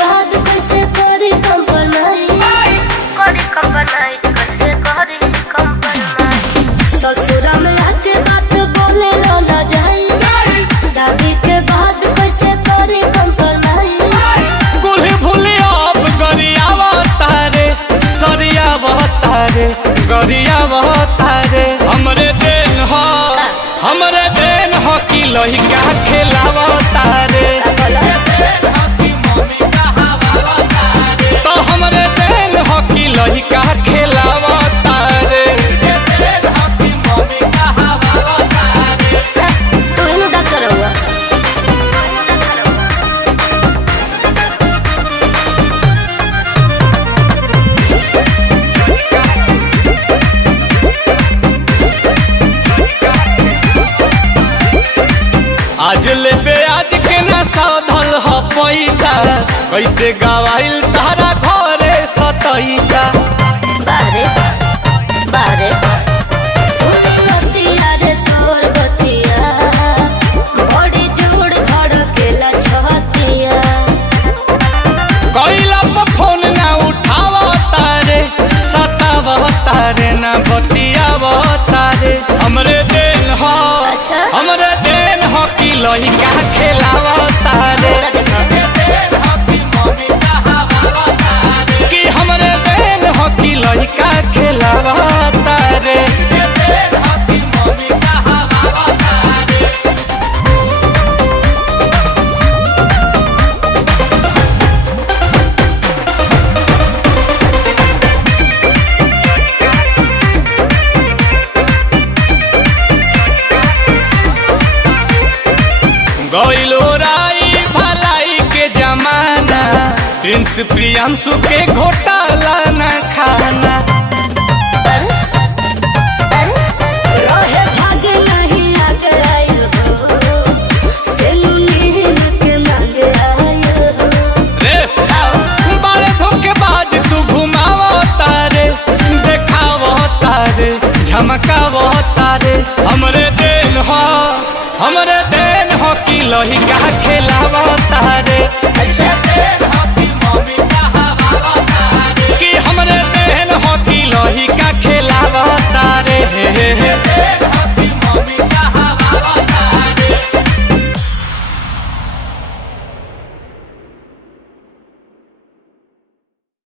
बाद कैसे करी कंप्रोमाइज ससुरा में आके बात बोले लो ना जाई शादी के बाद कैसे करी कंप्रोमाइज कुल भूलिया अब गरियावा तारे सरियावा तारे गरियावा तारे हमरे देन हो कि लहिका खेलावा तारे तो हमरे देन हो कि लहिका खेलावा तारे तू इनु डॉक्टर हुआ आज ले आज के ना साधल ह पैसा कैसे गवाइल तारा घरे सतैसा बारे बारे सुनी बतिया रे तोर बतिया बड़ी जोड़ धड़केला छतिया कैला पर फोन ना उठावा तारे सतावा तारे ना बतियावा तारे हमरे देन हो अच्छा हमरे देन हो कि लहिका खेलावा तारे कि हमरे देन हो कि लहिका खेलावा तारे गइलो राई भलाई के जमाना प्रिंस प्रियांशु के घोटाला न खाना